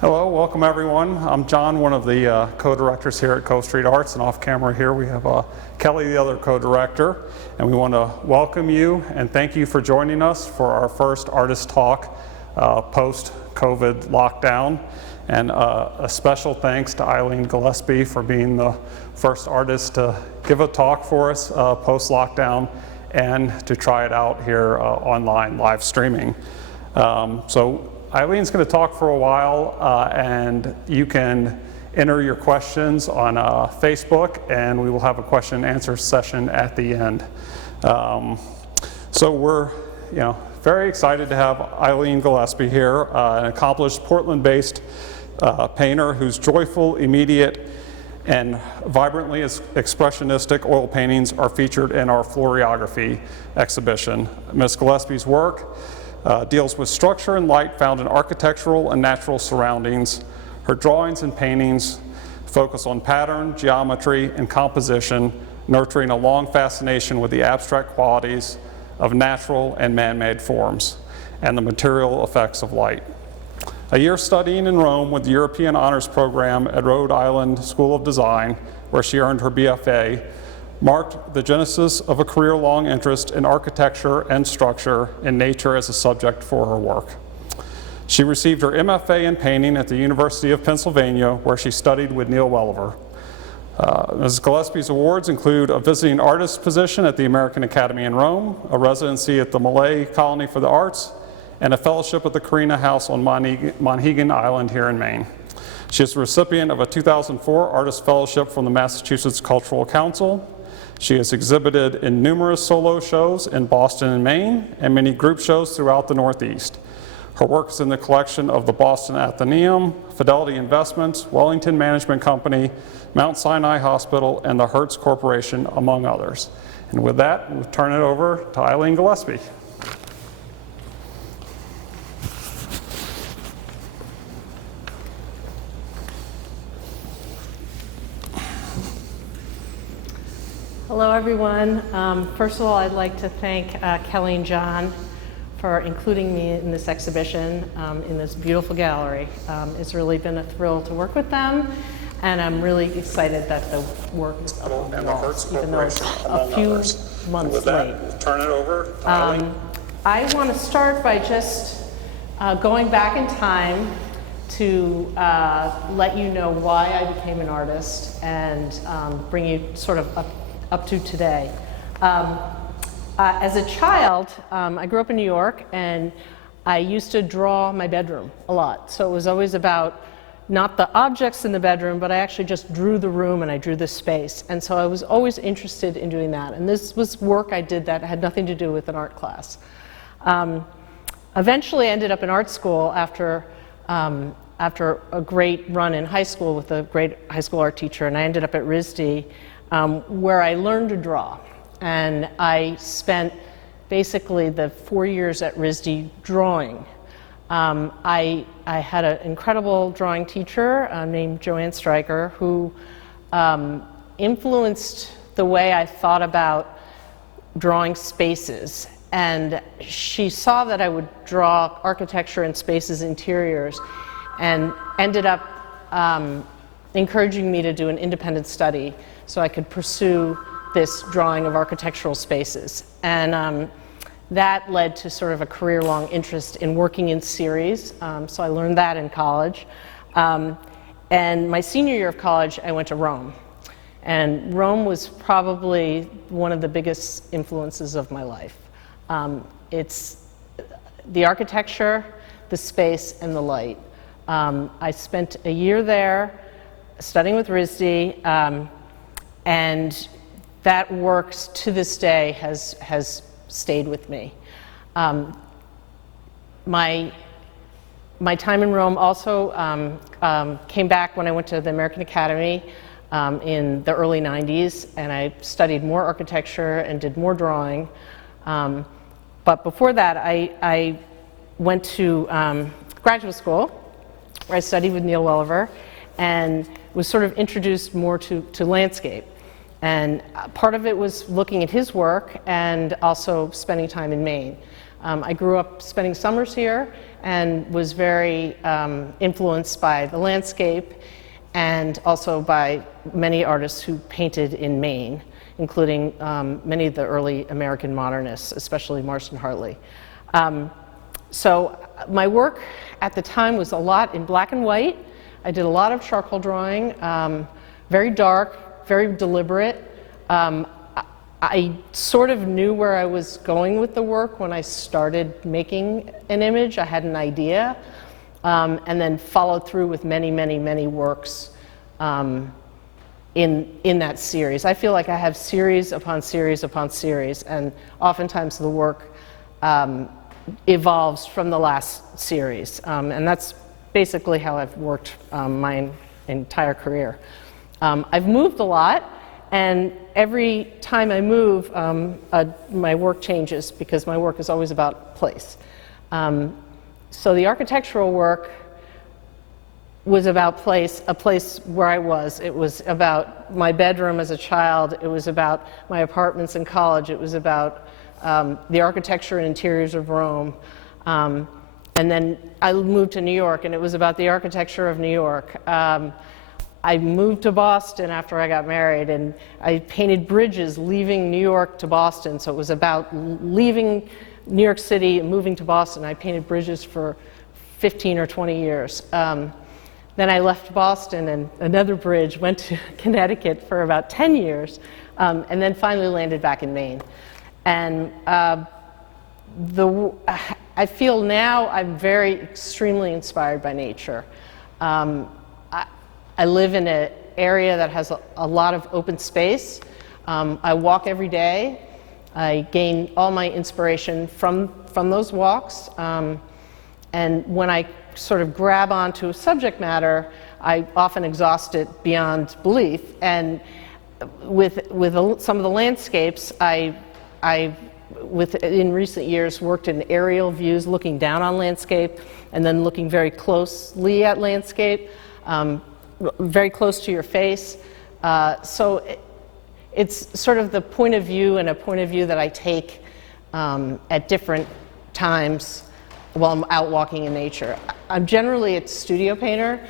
Hello, welcome everyone. I'm John, one of the co-directors here at Cove Street Arts, and off camera here we have Kelly, the other co-director, and we want to welcome you and thank you for joining us for our first artist talk post-COVID lockdown. And a special thanks to Eileen Gillespie for being the first artist to give a talk for us post-lockdown and to try it out here online live streaming. So Eileen's going to talk for a while, and you can enter your questions on Facebook, and we will have a question and answer session at the end. So we're, very excited to have Eileen Gillespie here, an accomplished Portland-based painter whose joyful, immediate, and vibrantly expressionistic oil paintings are featured in our Floriography exhibition. Ms. Gillespie's work deals with structure and light found in architectural and natural surroundings. Her drawings and paintings focus on pattern, geometry, and composition, nurturing a long fascination with the abstract qualities of natural and man-made forms and the material effects of light. A year studying in Rome with the European Honors Program at Rhode Island School of Design, where she earned her BFA, marked the genesis of a career-long interest in architecture and structure and nature as a subject for her work. She received her MFA in painting at the University of Pennsylvania, where she studied with Neil Welliver. Ms. Gillespie's awards include a visiting artist position at the American Academy in Rome, a residency at the Malay Colony for the Arts, and a fellowship at the Carina House on Monhegan Island here in Maine. She is the recipient of a 2004 Artist Fellowship from the Massachusetts Cultural Council. She has exhibited in numerous solo shows in Boston and Maine, and many group shows throughout the Northeast. Her work is in the collection of the Boston Athenaeum, Fidelity Investments, Wellington Management Company, Mount Sinai Hospital, and the Hertz Corporation, among others. And with that, we'll turn it over to Eileen Gillespie. Hello, everyone. First of all, I'd like to thank Kelly and John for including me in this exhibition in this beautiful gallery. It's really been a thrill to work with them, and I'm really excited that the work is up on the walls, even though it's a few months late. Turn it over to Eileen. I want to start by just going back in time to let you know why I became an artist and bring you sort of up to today. As a child, I grew up in New York, and I used to draw my bedroom a lot. So it was always about not the objects in the bedroom, but I actually just drew the room and I drew the space. And so I was always interested in doing that. And this was work I did that had nothing to do with an art class. Eventually I ended up in art school after a great run in high school with a great high school art teacher, and I ended up at RISD, where I learned to draw. And I spent basically the 4 years at RISD drawing. I had an incredible drawing teacher named Joanne Stryker, who influenced the way I thought about drawing spaces. And she saw that I would draw architecture and spaces, interiors, and ended up encouraging me to do an independent study so I could pursue this drawing of architectural spaces. And that led to sort of a career-long interest in working in series. So I learned that in college. And my senior year of college, I went to Rome. And Rome was probably one of the biggest influences of my life. It's the architecture, the space, and the light. I spent a year there studying with RISD, and that work to this day has stayed with me. My time in Rome also came back when I went to the American Academy in the early 90s, and I studied more architecture and did more drawing. But before that, I went to graduate school, where I studied with Neil Welliver, and was sort of introduced more to landscape. And part of it was looking at his work and also spending time in Maine. I grew up spending summers here and was very influenced by the landscape and also by many artists who painted in Maine, including many of the early American modernists, especially Marston Hartley. So my work at the time was a lot in black and white. I did a lot of charcoal drawing, very dark, very deliberate. I sort of knew where I was going with the work when I started making an image. I had an idea, and then followed through with many, many, many works in that series. I feel like I have series upon series upon series, and oftentimes the work evolves from the last series. And that's basically how I've worked my entire career. I've moved a lot, and every time I move, my work changes because my work is always about place. So the architectural work was about place, a place where I was. It was about my bedroom as a child. It was about my apartments in college. It was about the architecture and interiors of Rome. And then I moved to New York, and it was about the architecture of New York. I moved to Boston after I got married, and I painted bridges leaving New York to Boston. So it was about leaving New York City and moving to Boston. I painted bridges for 15 or 20 years. Then I left Boston and another bridge, went to Connecticut for about 10 years, and then finally landed back in Maine. And I feel now I'm very extremely inspired by nature. I live in an area that has a lot of open space. I walk every day. I gain all my inspiration from those walks. And when I sort of grab onto a subject matter, I often exhaust it beyond belief. And with some of the landscapes, I in recent years worked in aerial views, looking down on landscape, and then looking very closely at landscape, very close to your face. So it's sort of the point of view, and a point of view that I take at different times while I'm out walking in nature. I'm generally a studio painter.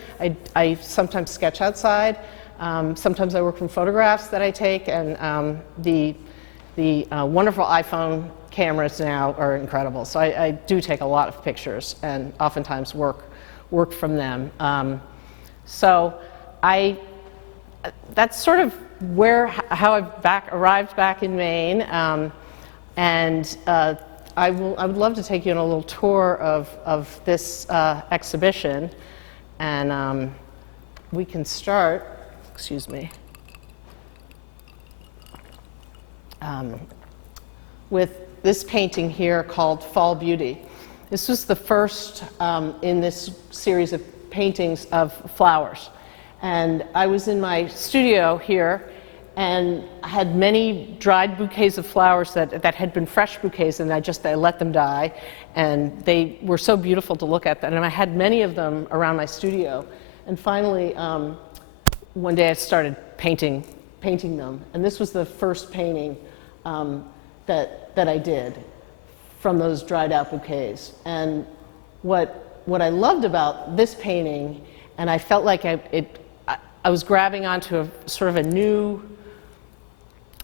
I sometimes sketch outside. Sometimes I work from photographs that I take, and the wonderful iPhone cameras now are incredible. So I do take a lot of pictures and oftentimes work from them. So that's sort of how I've arrived back in Maine. And I would love to take you on a little tour of this exhibition. And we can start, excuse me, with this painting here called Fall Beauty. This was the first in this series of paintings of flowers. And I was in my studio here and I had many dried bouquets of flowers that had been fresh bouquets, and I let them die. And they were so beautiful to look at. And I had many of them around my studio. And finally, one day I started painting them. And this was the first painting that I did from those dried out bouquets. And what I loved about this painting, and I felt like I was grabbing onto a new,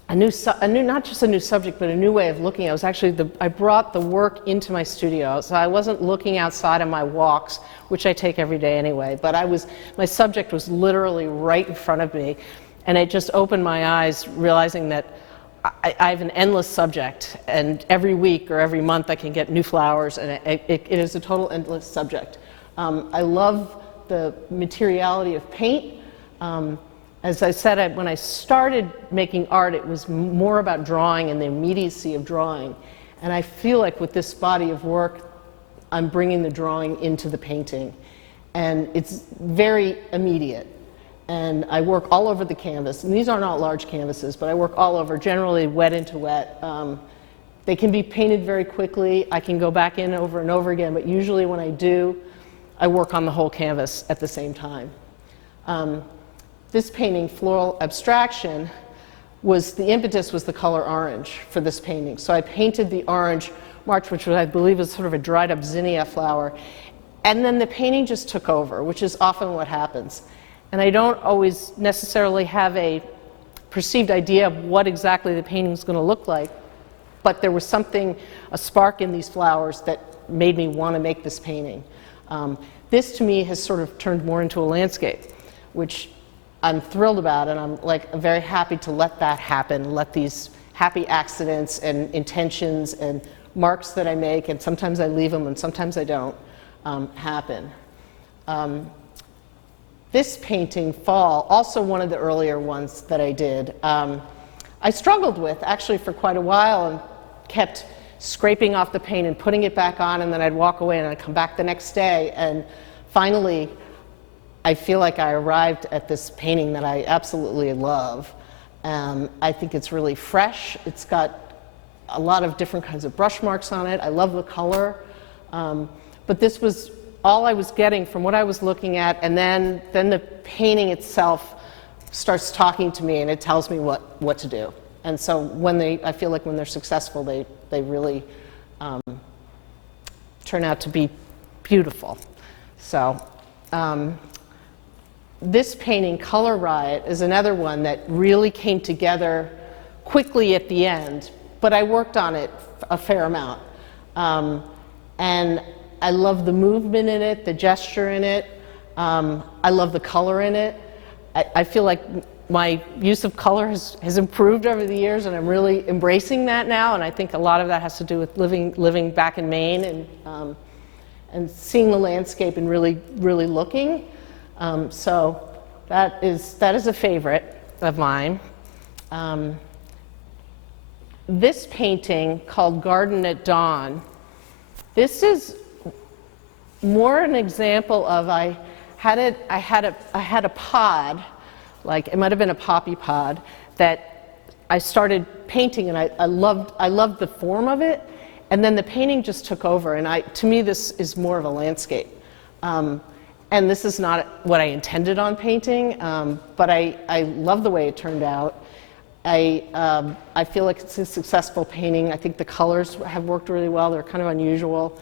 not just a new subject, but a new way of looking. I brought the work into my studio, so I wasn't looking outside on my walks, which I take every day anyway, but my subject was literally right in front of me, and it just opened my eyes, realizing that I have an endless subject, and every week or every month I can get new flowers, and it is a total endless subject. I love the materiality of paint. As I said, when I started making art, it was more about drawing and the immediacy of drawing. And I feel like with this body of work, I'm bringing the drawing into the painting. And it's very immediate. And I work all over the canvas. And these are not large canvases, but I work all over, generally wet into wet. They can be painted very quickly. I can go back in over and over again, but usually when I do, I work on the whole canvas at the same time. This painting, Floral Abstraction, the impetus was the color orange for this painting. So I painted the orange March, which was, I believe was sort of a dried up zinnia flower. And then the painting just took over, which is often what happens. And I don't always necessarily have a perceived idea of what exactly the painting is going to look like, but there was something, a spark in these flowers that made me want to make this painting. This to me has sort of turned more into a landscape, which I'm thrilled about, and I'm very happy to let that happen, let these happy accidents and intentions and marks that I make, and sometimes I leave them and sometimes I don't, happen. This painting, Fall, also one of the earlier ones that I did, I struggled with actually for quite a while and kept scraping off the paint and putting it back on, and then I'd walk away and I'd come back the next day, and finally I feel like I arrived at this painting that I absolutely love. I think it's really fresh. It's got a lot of different kinds of brush marks on it. I love the color. But this was all I was getting from what I was looking at, and then the painting itself starts talking to me and it tells me what to do. And so I feel like when they're successful, they really turn out to be beautiful. So this painting, Color Riot, is another one that really came together quickly at the end, but I worked on it a fair amount. And I love the movement in it, the gesture in it. I love the color in it. I feel like my use of color has improved over the years, and I'm really embracing that now, and I think a lot of that has to do with living back in Maine and seeing the landscape and really looking. So that is a favorite of mine. This painting, called Garden at Dawn, this is more an example of I had a pod, like it might have been a poppy pod, that I started painting, and I loved the form of it, and then the painting just took over, and to me this is more of a landscape. And this is not what I intended on painting, but I love the way it turned out. I feel like it's a successful painting. I think the colors have worked really well. They're kind of unusual.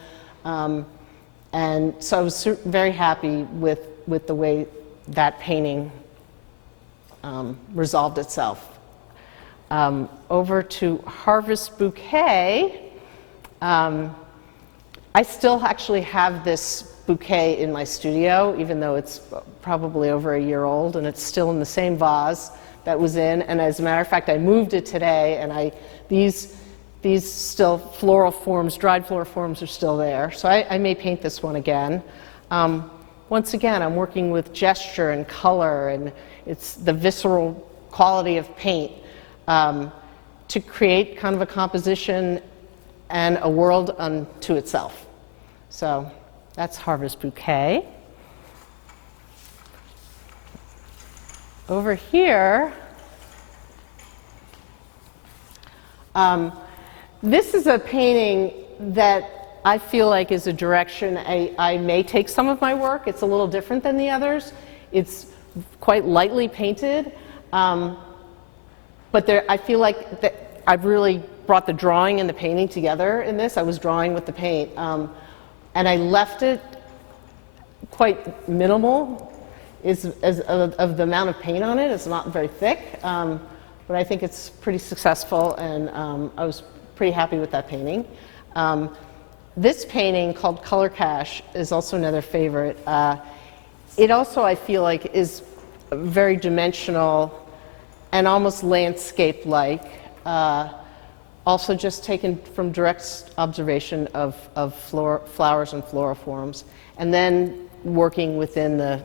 And so I was very happy with the way that painting resolved itself. Over to Harvest Bouquet. I still actually have this bouquet in my studio, even though it's probably over a year old, and it's still in the same vase that was in. And as a matter of fact, I moved it today, and these still floral forms, dried floral forms, are still there. So I may paint this one again. Once again, I'm working with gesture and color, and it's the visceral quality of paint to create kind of a composition and a world unto itself. So that's Harvest Bouquet. Over here, this is a painting that I feel like is a direction I may take some of my work. It's a little different than the others. It's quite lightly painted, but I feel like that I've really brought the drawing and the painting together in this. I was drawing with the paint, and I left it quite minimal of the amount of paint on it. It's not very thick, but I think it's pretty successful, and I was pretty happy with that painting. This painting, called Color Cache, is also another favorite. It also, I feel like, is very dimensional and almost landscape-like. Also just taken from direct observation of flowers and floriforms, and then working within the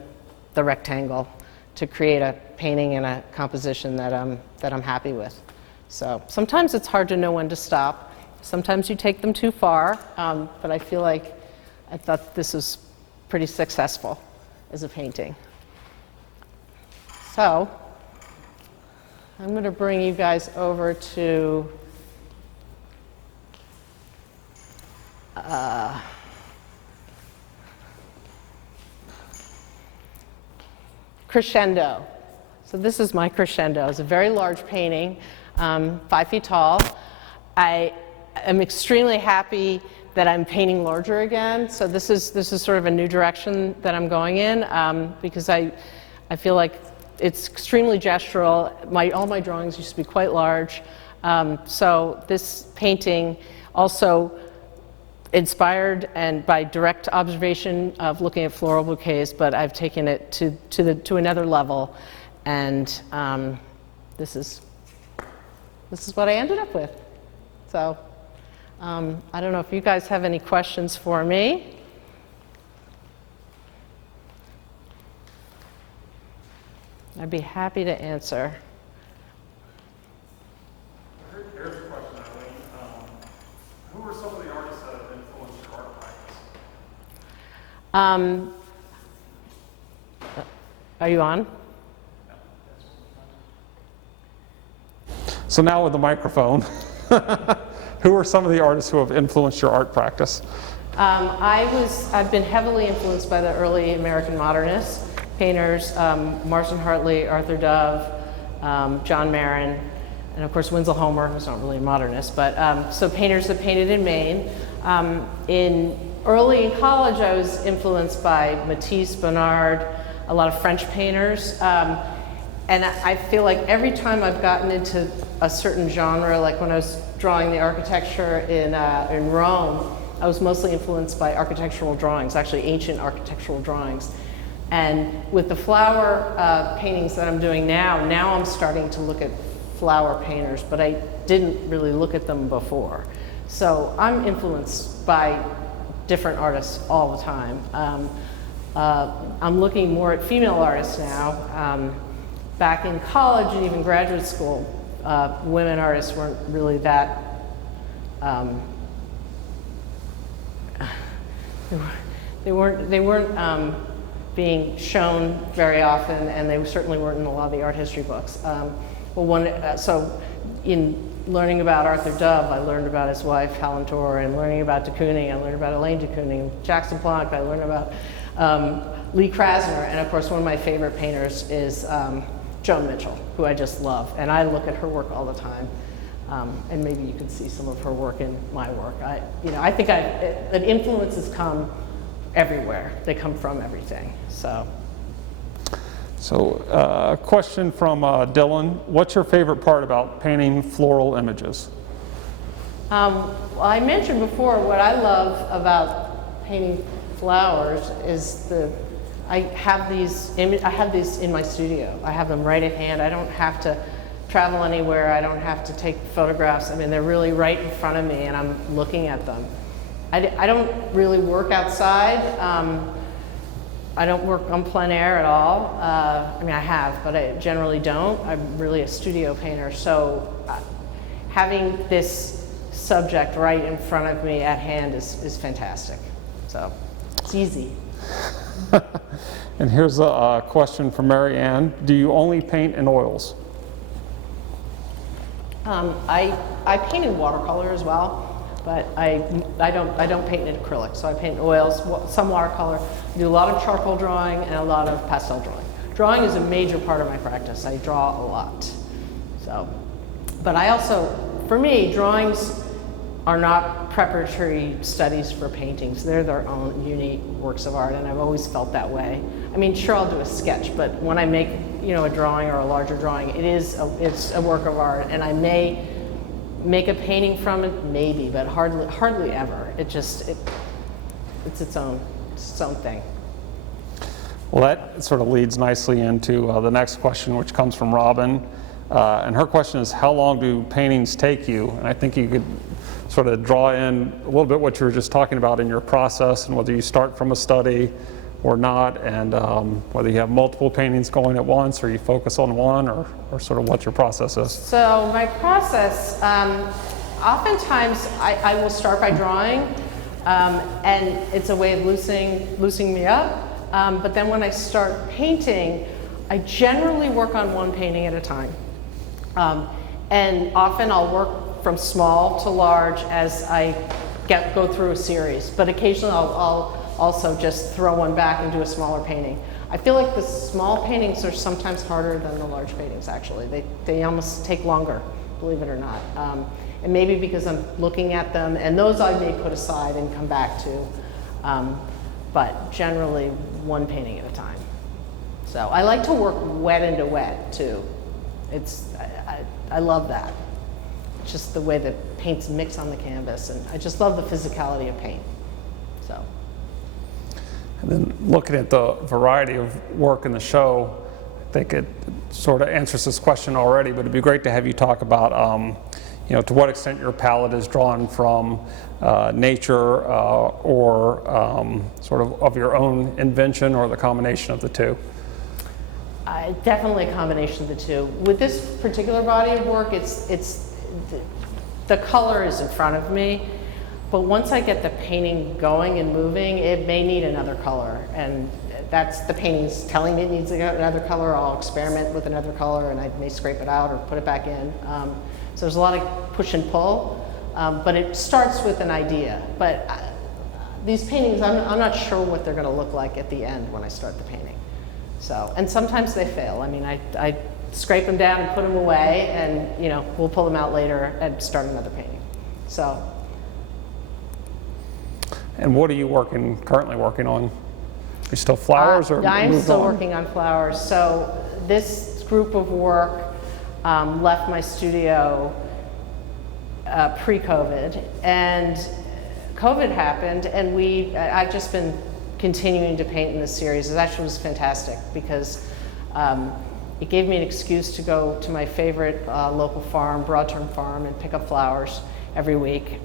rectangle to create a painting and a composition that I'm happy with. So sometimes it's hard to know when to stop. Sometimes you take them too far, but I feel like I thought this was pretty successful as a painting. So I'm going to bring you guys over to Crescendo. So this is my Crescendo. It's a very large painting, 5 feet tall. I'm extremely happy that I'm painting larger again. So this is sort of a new direction that I'm going in, because I feel like it's extremely gestural. All my drawings used to be quite large. So this painting also inspired and by direct observation of looking at floral bouquets, but I've taken it to another level, and this is what I ended up with. So I don't know if you guys have any questions for me. I'd be happy to answer. Here's a question, Eileen. Who are some of the artists that have influenced your art practice? Are you on? So now with the microphone, who are some of the artists who have influenced your art practice? I've been heavily influenced by the early American modernists, painters, Marston Hartley, Arthur Dove, John Marin, and of course Winslow Homer, who's not really a modernist, but so painters that painted in Maine. Early in college, I was influenced by Matisse, Bonnard, a lot of French painters, and I feel like every time I've gotten into a certain genre, like when I was drawing the architecture in Rome, I was mostly influenced by architectural drawings, actually ancient architectural drawings. And with the flower paintings that I'm doing now I'm starting to look at flower painters, but I didn't really look at them before. So I'm influenced by different artists all the time. I'm looking more at female artists now. Back in college and even graduate school, women artists weren't really that, they weren't being shown very often, and they certainly weren't in a lot of the art history books. So in learning about Arthur Dove, I learned about his wife, Helen Torr, and learning about de Kooning, I learned about Elaine de Kooning. Jackson Pollock, I learned about Lee Krasner, and of course one of my favorite painters is Joan Mitchell, who I just love, and I look at her work all the time. And maybe you can see some of her work in my work. I think that influences come everywhere. They come from everything. So a question from Dylan. What's your favorite part about painting floral images? Well, I mentioned before what I love about painting flowers is I have these in my studio. I have them right at hand. I don't have to travel anywhere. I don't have to take photographs. I mean, they're really right in front of me, and I'm looking at them. I don't really work outside. I don't work on plein air at all. I mean, I have, but I generally don't. I'm really a studio painter, so having this subject right in front of me at hand is fantastic. So it's easy. And here's a question from Mary Ann. Do you only paint in oils? I paint in watercolor as well, but I don't paint in acrylic. So I paint in oils, some watercolor. I do a lot of charcoal drawing and a lot of pastel drawing. Drawing is a major part of my practice. I draw a lot. But I also, for me, drawings are not preparatory studies for paintings. They're their own unique works of art, and I've always felt that way. I mean, sure, I'll do a sketch, but when I make, a drawing or a larger drawing, it's a work of art, and I may make a painting from it, maybe, but hardly ever. It's its own thing. Well, that sort of leads nicely into the next question, which comes from Robin. And her question is, how long do paintings take you? And I think you could sort of draw in a little bit what you were just talking about in your process, and whether you start from a study or not, and whether you have multiple paintings going at once, or you focus on one, or sort of what your process is. So my process, oftentimes I will start by drawing, and it's a way of loosening me up. But then when I start painting, I generally work on one painting at a time. And often I'll work from small to large as I go through a series. But occasionally I'll also just throw one back and do a smaller painting. I feel like the small paintings are sometimes harder than the large paintings, actually. They almost take longer, believe it or not. And maybe because I'm looking at them, and those I may put aside and come back to. But generally, one painting at a time. So I like to work wet into wet, too. I love that. Just the way the paints mix on the canvas, and I just love the physicality of paint. So. And then looking at the variety of work in the show, I think it sort of answers this question already, but it'd be great to have you talk about, you know, to what extent your palette is drawn from nature or sort of your own invention, or the combination of the two. Definitely a combination of the two. With this particular body of work, the color is in front of me, but once I get the painting going and moving, it may need another color, and that's the painting's telling me it needs another color. I'll experiment with another color, and I may scrape it out or put it back in. So there's a lot of push and pull, but it starts with an idea. But these paintings, I'm not sure what they're going to look like at the end when I start the painting. So, and sometimes they fail. I mean, I scrape them down and put them away, and you know, we'll pull them out later and start another painting. So. And what are you currently working on? Are you still flowers, or I'm still working on flowers. So this group of work left my studio pre-COVID, and COVID happened, and I've just been continuing to paint in this series. It actually was fantastic because it gave me an excuse to go to my favorite local farm, Broadterm Farm, and pick up flowers every week.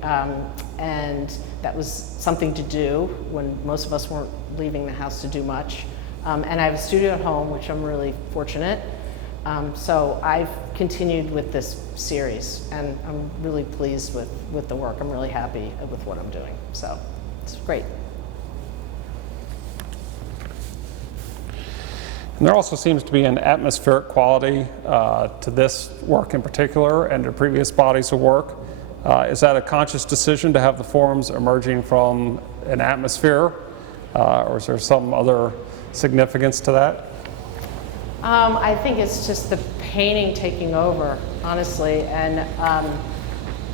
And that was something to do when most of us weren't leaving the house to do much. And I have a studio at home, which I'm really fortunate. So I've continued with this series, and I'm really pleased with the work. I'm really happy with what I'm doing. So it's great. And there also seems to be an atmospheric quality to this work in particular and to previous bodies of work. Is that a conscious decision to have the forms emerging from an atmosphere, or is there some other significance to that? I think it's just the painting taking over, honestly, and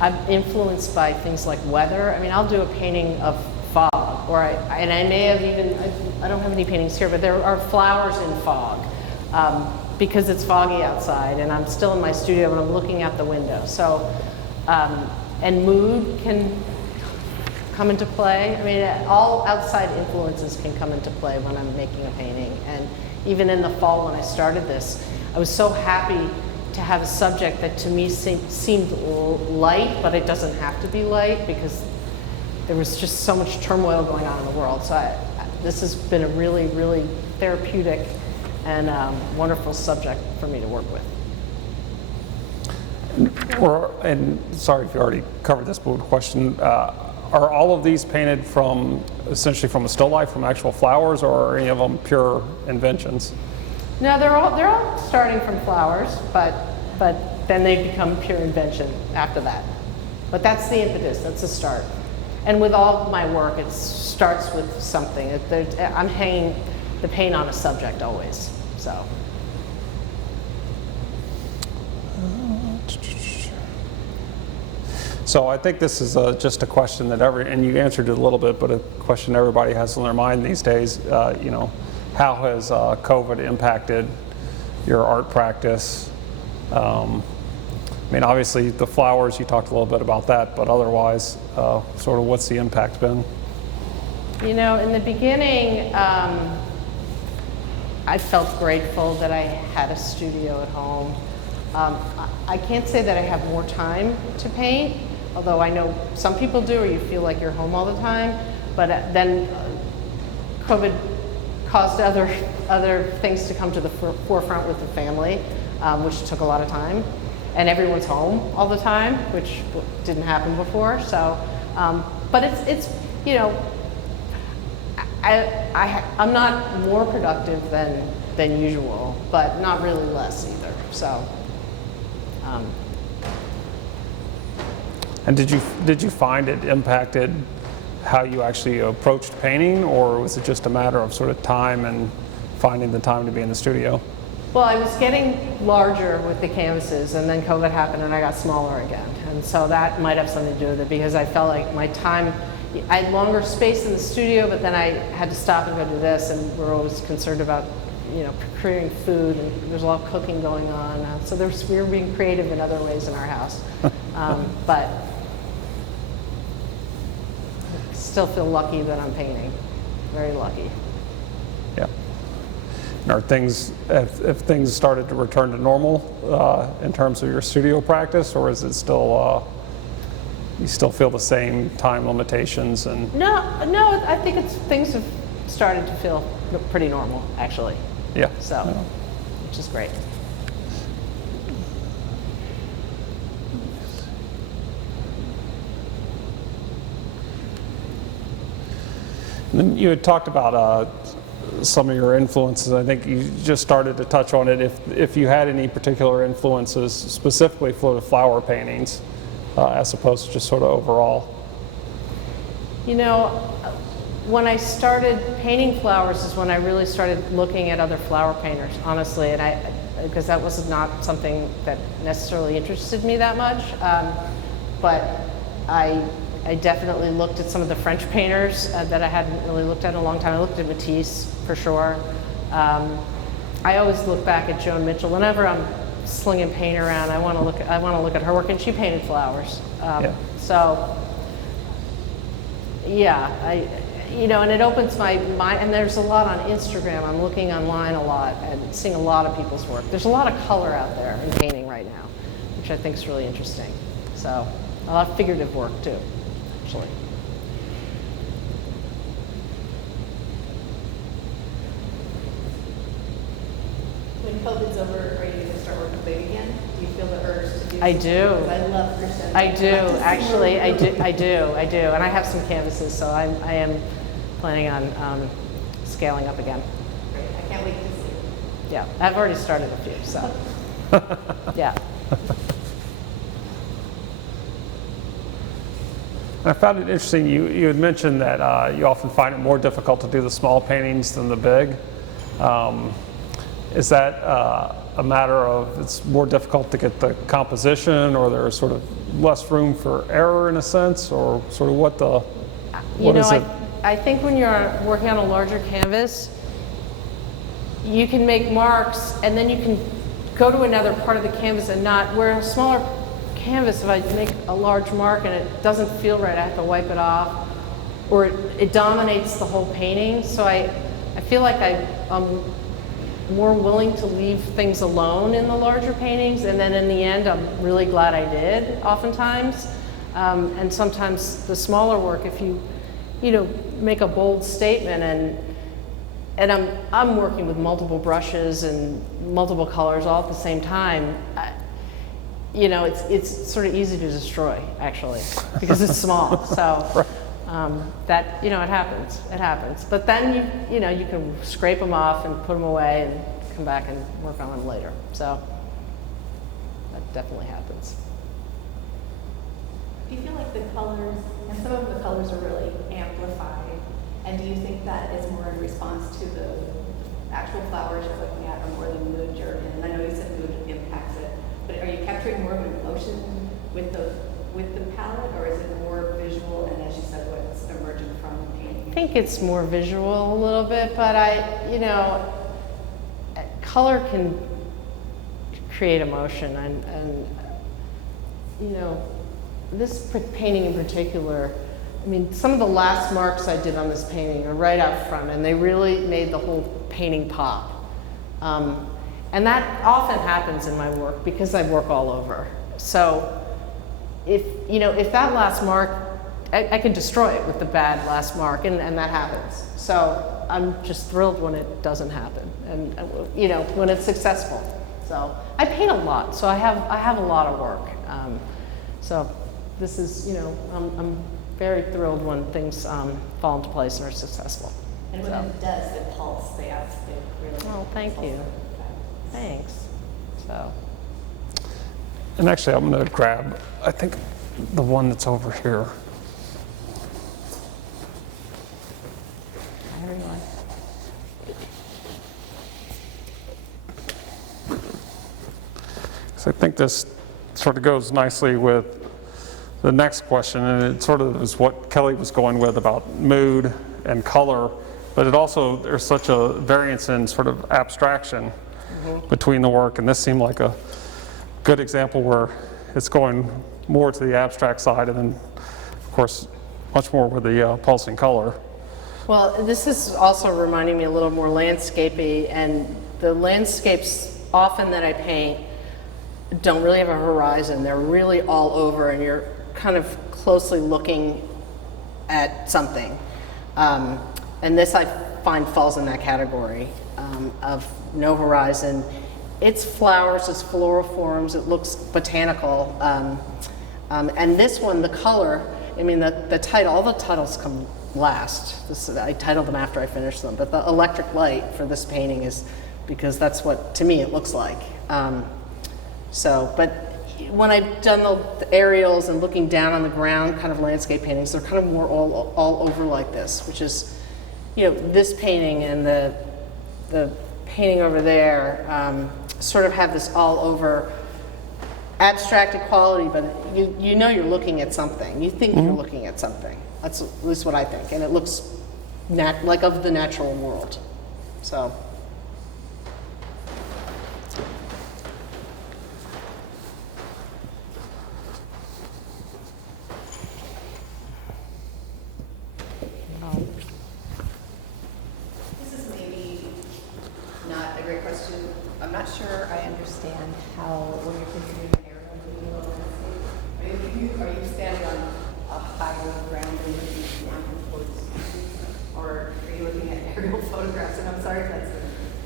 I'm influenced by things like weather. I mean, I'll do a painting of fog, or I may have even, I don't have any paintings here, but there are flowers in fog because it's foggy outside, and I'm still in my studio and I'm looking out the window. So, and mood can come into play. I mean, all outside influences can come into play when I'm making a painting. And even in the fall when I started this, I was so happy to have a subject that to me seemed light, but it doesn't have to be light because there was just so much turmoil going on in the world. So this has been a really, really therapeutic and wonderful subject for me to work with. And sorry if you already covered this, but question, are all of these painted essentially from a still life, from actual flowers, or are any of them pure inventions? No, they're all starting from flowers, but then they become pure invention after that. But that's the impetus, that's the start. And with all my work, it starts with something. I'm hanging the paint on a subject always, so. So I think this is just a question that and you answered it a little bit, but a question everybody has on their mind these days. You know, how has COVID impacted your art practice? I mean, obviously the flowers, you talked a little bit about that, but otherwise, sort of what's the impact been? You know, in the beginning, I felt grateful that I had a studio at home. I can't say that I have more time to paint, although I know some people do, or you feel like you're home all the time. But then COVID caused other things to come to the forefront with the family, which took a lot of time. And everyone's home all the time, which didn't happen before. So, but it's you know, I'm not more productive than usual, but not really less either. So. And did you find it impacted how you actually approached painting, or was it just a matter of sort of time and finding the time to be in the studio? Well, I was getting larger with the canvases, and then COVID happened and I got smaller again. And so that might have something to do with it, because I felt like my time, I had longer space in the studio, but then I had to stop and go do this, and we're always concerned about, you know, procuring food, and there's a lot of cooking going on. So we were being creative in other ways in our house. But I still feel lucky that I'm painting, very lucky. Yeah. And are things, if things started to return to normal in terms of your studio practice, or is it still, you still feel the same time limitations? And No, I think things have started to feel pretty normal, actually. yeah. So, which is great. And then you had talked about some of your influences. I think you just started to touch on it. If you had any particular influences, specifically for the flower paintings, as opposed to just sort of overall. You know, when I started painting flowers is when I really started looking at other flower painters, honestly, and because that was not something that necessarily interested me that much, but I definitely looked at some of the French painters that I hadn't really looked at in a long time. I looked at Matisse for sure. I always look back at Joan Mitchell whenever I'm slinging paint around. I want to look at her work, and she painted flowers. So yeah, you know, and it opens my mind. And there's a lot on Instagram. I'm looking online a lot and seeing a lot of people's work. There's a lot of color out there in painting right now, which I think is really interesting. So a lot of figurative work too, actually. When COVID's over, are you going to start working big again? Do you feel the urge to do I do. I love Crescendo. I do, actually, I do. And I have some canvases, so I am planning on scaling up again. Great. I can't wait to see. Yeah, I've already started a few, so, yeah. I found it interesting, you had mentioned that you often find it more difficult to do the small paintings than the big. Is that a matter of it's more difficult to get the composition, or there's sort of less room for error in a sense, or sort of what is it? I think when you're working on a larger canvas, you can make marks and then you can go to another part of the canvas and not, where a smaller canvas, if I make a large mark and it doesn't feel right, I have to wipe it off, or it dominates the whole painting. So I feel like I'm more willing to leave things alone in the larger paintings, and then in the end I'm really glad I did oftentimes. And sometimes the smaller work, if you make a bold statement and I'm working with multiple brushes and multiple colors all at the same time, it's sort of easy to destroy, actually, because it's small. So that, it happens. But then you can scrape them off and put them away and come back and work on them later. So that definitely happens. Do you feel like the colors, and some of the colors are really amplified, and do you think that is more in response to the actual flowers you're looking at, or more the mood you're in? I know you said mood impacts it, but are you capturing more of an emotion with the palette, or is it more visual, and as you said, what's emerging from the painting? I think it's more visual a little bit, but color can create emotion, and this painting in particular, I mean, some of the last marks I did on this painting are right out front, and they really made the whole painting pop. And that often happens in my work because I work all over. So if that last mark, I could destroy it with the bad last mark, and that happens. So I'm just thrilled when it doesn't happen, and when it's successful. So I paint a lot, so I have a lot of work. So this is, I'm very thrilled when things fall into place and are successful. And when it does, the pulse, they really. Oh, thank you. Thanks. So. And actually, I'm going to grab, I think, the one that's over here. So I think this sort of goes nicely with the next question, and it sort of is what Kelly was going with about mood and color, but it also, there's such a variance in sort of abstraction between the work, and this seemed like a good example where it's going more to the abstract side, and then, of course, much more with the pulsing color. Well, this is also reminding me a little more landscapey, and the landscapes often that I paint don't really have a horizon. They're really all over, and you're kind of closely looking at something. And this I find falls in that category of no horizon. It's flowers, it's floral forms, it looks botanical. And this one, the color, I mean, the title, all the titles come last. I titled them after I finished them, but the electric light for this painting is because that's what, to me, it looks like. But when I've done the aerials and looking down on the ground kind of landscape paintings, they're kind of more all over like this, which is, you know, this painting and the painting over there sort of have this all over abstracted quality, but you know you're looking at something. You think you're looking at something. That's at least what I think, and it looks like of the natural world. So. This is maybe not a great question. I'm not sure I understand how, when you're considering aerial video landscape, are you standing on a higher ground and looking down towards, or are you looking at aerial photographs? And I'm sorry if that's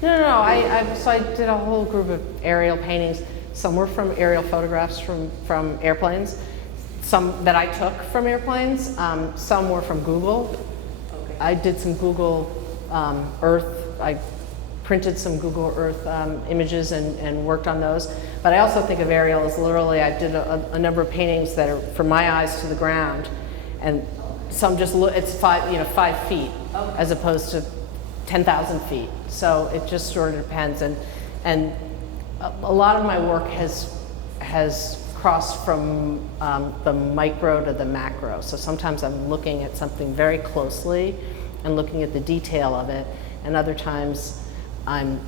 No. So I did a whole group of aerial paintings. Some were from aerial photographs from airplanes. Some that I took from airplanes. Some were from Google. okay. I did some Google Earth. I printed some Google Earth images and worked on those. But I also think of aerial as literally, I did a number of paintings that are from my eyes to the ground, and some just look, it's 5 feet as opposed to 10,000 feet. So it just sort of depends. And a lot of my work has crossed from the micro to the macro. So sometimes I'm looking at something very closely and looking at the detail of it, and other times I'm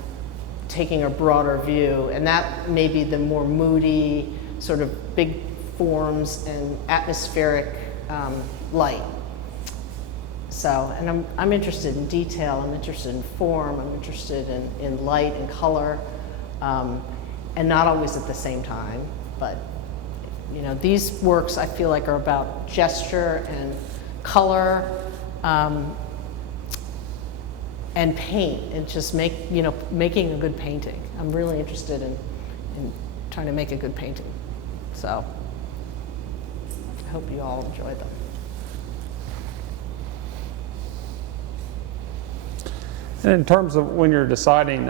taking a broader view, and that may be the more moody, sort of big forms and atmospheric light. So, and I'm interested in detail, I'm interested in form, I'm interested in light and color, and not always at the same time, but you know, these works I feel like are about gesture and color, and paint, and just making a good painting. I'm really interested in trying to make a good painting. So I hope you all enjoy them. And in terms of when you're deciding,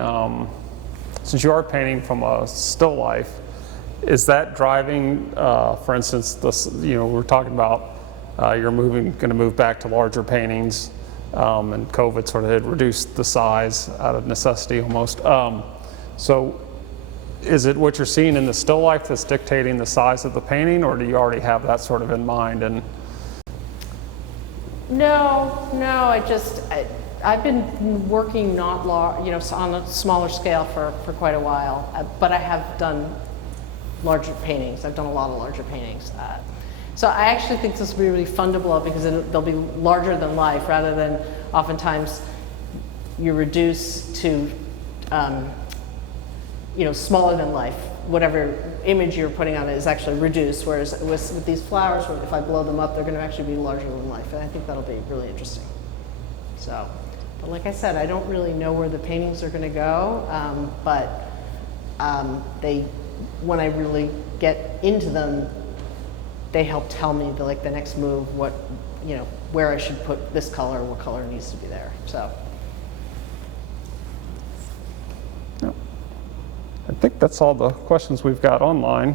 since you are painting from a still life, is that driving, for instance, we're talking about you're going to move back to larger paintings, and COVID sort of had reduced the size out of necessity almost. So is it what you're seeing in the still life that's dictating the size of the painting, or do you already have that sort of in mind? And No, I've been working not on a smaller scale for quite a while, but I have done larger paintings. I've done a lot of larger paintings. So I actually think this will be really fun to blow, because they'll be larger than life, rather than oftentimes you reduce to smaller than life. Whatever image you're putting on it is actually reduced, whereas with these flowers, if I blow them up, they're going to actually be larger than life, and I think that'll be really interesting. So, but like I said, I don't really know where the paintings are going to go, but when I really get into them, they help tell me the next move, where I should put this color, what color needs to be there. So. I think that's all the questions we've got online.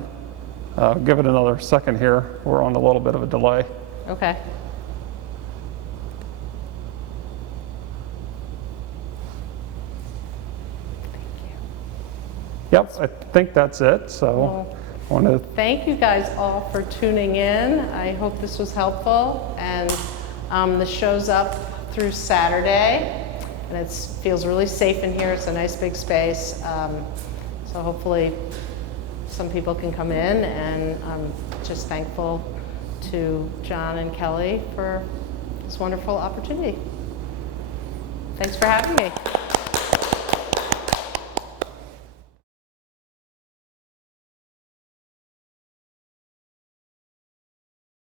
Give it another second here. We're on a little bit of a delay. Okay. Yep, I think that's it. So I want to Thank you guys all for tuning in. I hope this was helpful. And the show's up through Saturday, and it feels really safe in here. It's a nice big space. So hopefully some people can come in, and I'm just thankful to John and Kelly for this wonderful opportunity. Thanks for having me.